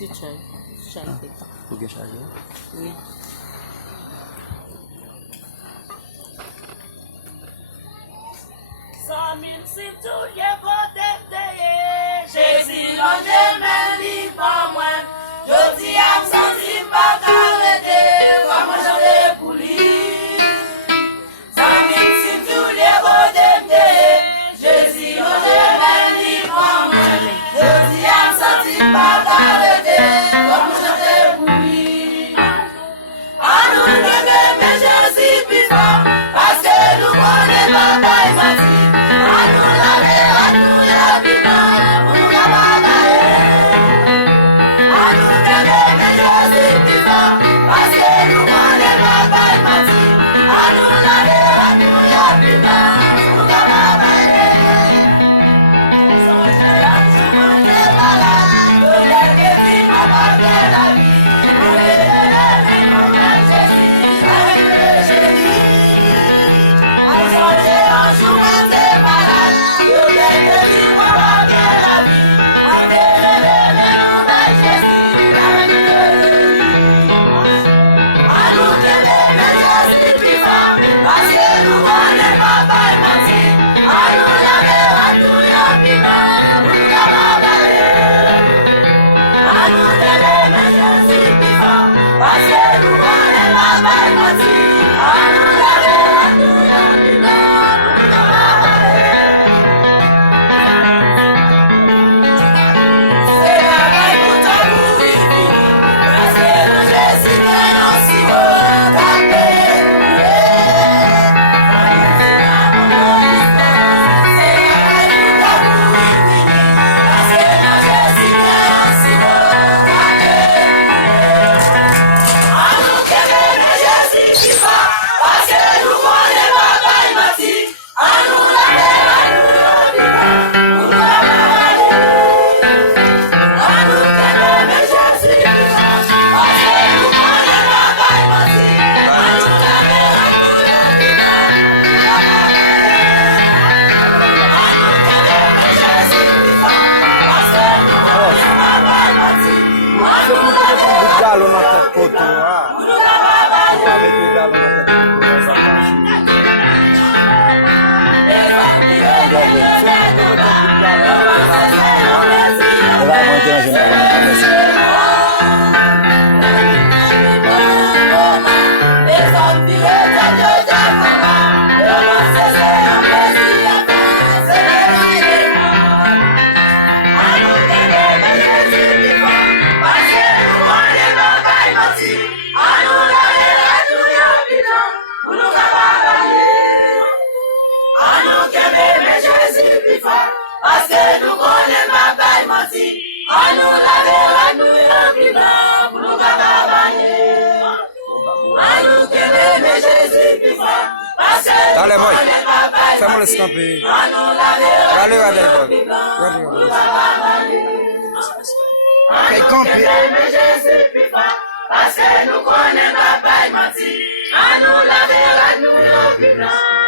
Tu charges. Faut bien charger. Oui. Jésus, l'ange lit pas moi. Je dis à me sentir pas arrêter. Comment j'en ai pour lui? Ça m'excite tous les côtés. Jésus, l'ange lit pas moi. Je dis à me sentir pas arrêter. Comment j'en ai pour lui? À nous lever, mais Jésus plus fort. Parce que nous connaissons pas taille mati. À nous laver, à nous laver. Allez, moi, fais-moi le scamper. Allez, allez, camper. Parce que nous connaissons pas, à nous laver, à nous